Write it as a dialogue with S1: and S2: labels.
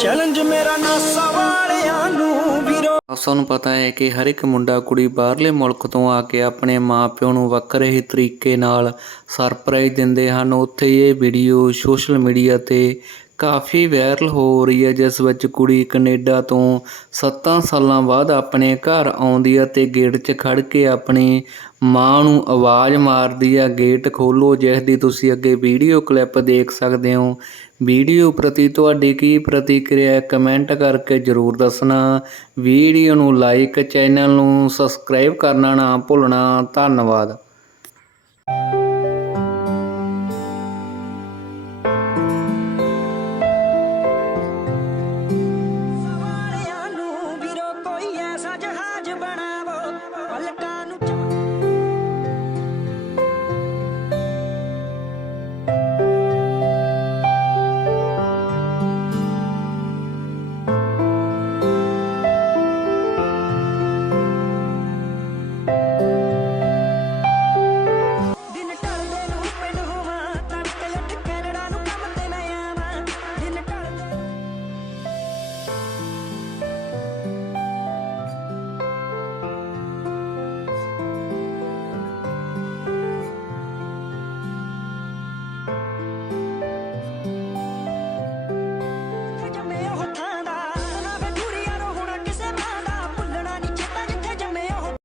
S1: Challenge ਮੇਰਾ NASA ਵਾਲਿਆਂ ਨੂੰ ਵੀਰੋ।
S2: ਸਾਨੂੰ ਪਤਾ ਹੈ ਕਿ ਹਰ ਇੱਕ ਮੁੰਡਾ ਕੁੜੀ ਬਾਹਰਲੇ ਮੁਲਕ ਤੋਂ ਆ ਕੇ ਆਪਣੇ ਮਾਪਿਓ ਨੂੰ ਵੱਖਰੇ ਹੀ ਤਰੀਕੇ ਨਾਲ ਸਰਪ੍ਰਾਈਜ਼ ਦਿੰਦੇ ਹਨ। ਉੱਥੇ ਇਹ ਵੀਡੀਓ ਸੋਸ਼ਲ ਮੀਡੀਆ ਤੇ ਕਾਫੀ ਵਾਇਰਲ ਹੋ ਰਹੀ ਹੈ, ਜਿਸ ਵਿੱਚ ਕੁੜੀ ਕੈਨੇਡਾ ਤੋਂ 7 ਸਾਲਾਂ ਬਾਅਦ ਆਪਣੇ ਘਰ ਆਉਂਦੀ ਹੈ ਤੇ ਗੇਟ 'ਚ ਖੜ ਕੇ ਆਪਣੀ ਮਾਂ ਨੂੰ ਆਵਾਜ਼ ਮਾਰਦੀ ਹੈ, ਗੇਟ ਖੋਲੋ ਜਿਸ ਦੀ ਤੁਸੀਂ ਅੱਗੇ ਵੀਡੀਓ ਕਲਿੱਪ ਦੇਖ ਸਕਦੇ ਹੋ। ਵੀਡੀਓ ਪ੍ਰਤੀ ਤੁਹਾਡੀ ਕੀ ਪ੍ਰਤੀਕਿਰਿਆ ਕਮੈਂਟ ਕਰਕੇ ਜਰੂਰ ਦੱਸਣਾ। ਵੀਡੀਓ ਨੂੰ ਲਾਈਕ, ਚੈਨਲ ਨੂੰ ਸਬਸਕ੍ਰਾਈਬ ਕਰਨਾ ਨਾ ਭੁੱਲਣਾ। ਧੰਨਵਾਦ। பண